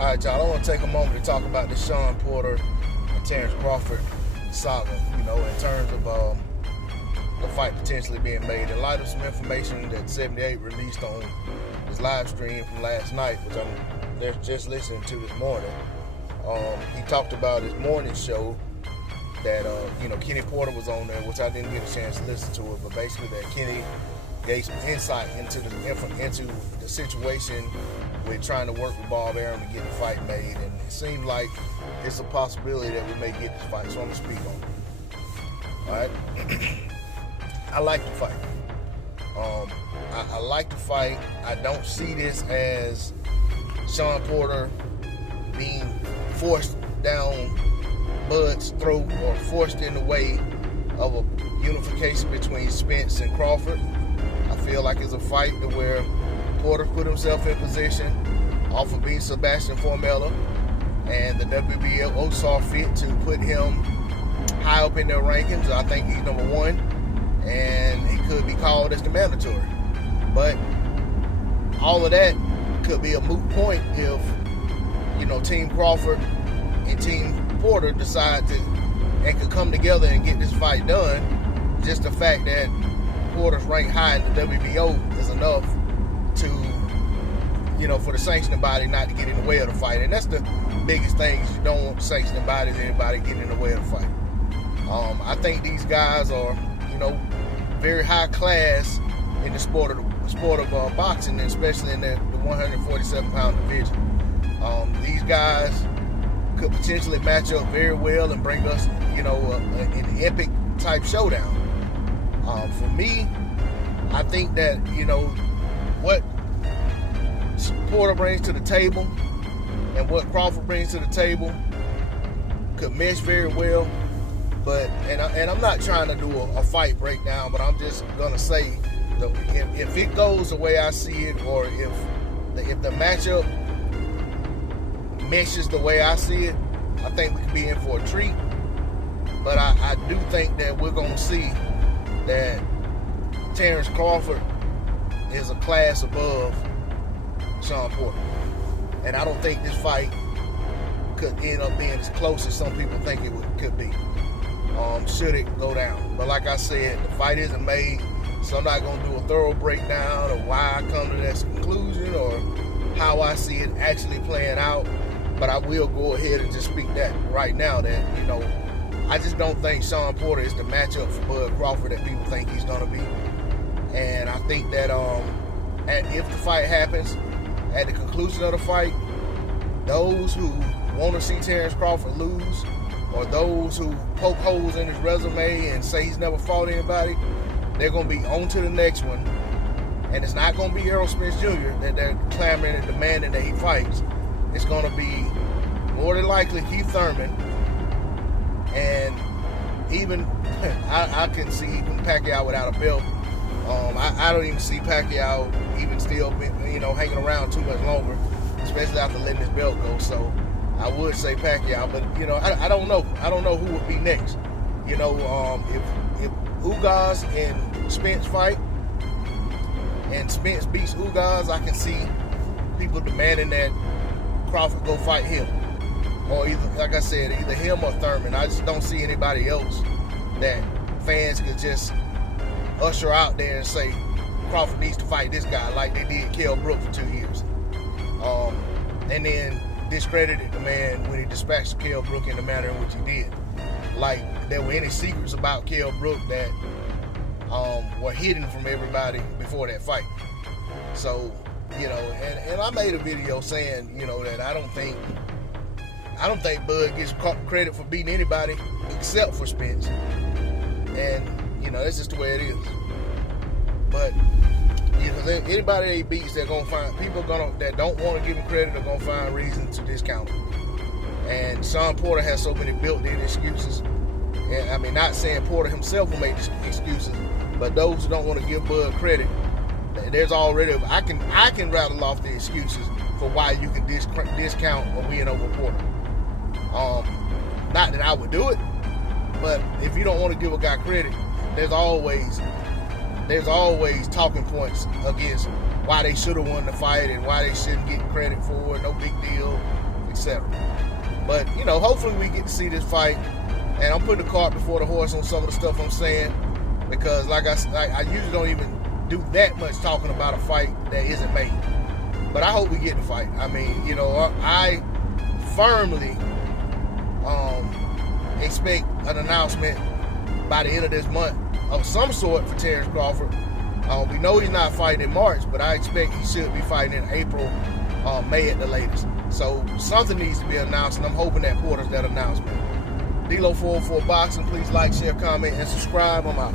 All right, y'all. I want to take a moment to talk about the Shawn Porter and Terrence Crawford saga. In terms of the fight potentially being made. In light of some information that 78 released on his live stream from last night, which I'm just listening to this morning. He talked about his morning show that Kenny Porter was on there, which I didn't get a chance to listen to it, but basically that Kenny gave some insight into the situation with trying to work with Bob Arum to get the fight made, and it seems like it's a possibility that we may get this fight, so I'm gonna speak on it. All right. I like the fight. I like the fight. I don't see this as Shawn Porter being forced down Bud's throat or forced in the way of a unification between Spence and Crawford. I feel like it's a fight to where Porter put himself in position off of being Sebastian Formella, and the WBO saw fit to put him high up in their rankings. I think he's number one, and he could be called as the mandatory. But all of that could be a moot point if, Team Crawford and Team Porter decide to and could come together and get this fight done. Just the fact that Porter's ranked high in the WBO is enough to, for the sanctioning body not to get in the way of the fight. And that's the biggest thing, is you don't want the sanctioning bodies, anybody getting in the way of the fight. I think these guys are, very high class in the sport of boxing, especially in the 147-pound division. These guys could potentially match up very well and bring us, an epic type showdown. For me, I think that, what Porter brings to the table and what Crawford brings to the table could mesh very well. But and I'm not trying to do a fight breakdown, but I'm just gonna say that if it goes the way I see it, or if the matchup meshes the way I see it, I think we could be in for a treat. But I do think that we're gonna see that Terrence Crawford is a class above Shawn Porter, and I don't think this fight could end up being as close as some people think it could be. Should it go down. But like I said, the fight isn't made, so I'm not going to do a thorough breakdown of why I come to this conclusion or how I see it actually playing out. But I will go ahead and just speak that right now, that, I just don't think Shawn Porter is the matchup for Bud Crawford that people think he's going to be. And I think that if the fight happens, at the conclusion of the fight, those who want to see Terrence Crawford lose, or those who poke holes in his resume and say he's never fought anybody, they're going to be on to the next one. And it's not going to be Errol Spence Jr. that they're clamoring and demanding that he fights. It's going to be more than likely Keith Thurman. And even, I can see even Pacquiao without a belt. I don't even see Pacquiao even still, hanging around too much longer, especially after letting his belt go. So I would say Pacquiao, but I don't know. I don't know who would be next. If Ugas and Spence fight, and Spence beats Ugas, I can see people demanding that Crawford go fight him, or either, like I said, either him or Thurman. I just don't see anybody else that fans could just usher out there and say Crawford needs to fight this guy, like they did Kell Brook for 2 years, and then discredited the man when he dispatched Kell Brook in the manner in which he did. Like there were any secrets about Kell Brook that were hidden from everybody before that fight. So, and I made a video saying, that I don't think Bud gets credit for beating anybody except for Spence. And, that's just the way it is. But anybody that he beats, they're gonna find people that don't want to give him credit are gonna find reasons to discount him. And Shawn Porter has so many built-in excuses. And I mean, not saying Porter himself will make excuses, but those who don't want to give Bud credit, there's already I can rattle off the excuses for why you can discount a win over Porter. Not that I would do it, but if you don't want to give a guy credit, there's always talking points against why they should have won the fight and why they shouldn't get credit for it. No big deal. etc. But, you know, hopefully we get to see this fight. And I'm putting the cart before the horse on some of the stuff I'm saying, because like I usually don't even do that much talking about a fight that isn't made. But I hope we get the fight. I mean, you know, I firmly expect an announcement by the end of this month of some sort for Terrence Crawford. We know he's not fighting in March, but I expect he should be fighting in April, May at the latest. So something needs to be announced, and I'm hoping that Porter's that announcement. D-Lo 404 Boxing, please like, share, comment, and subscribe. I'm out.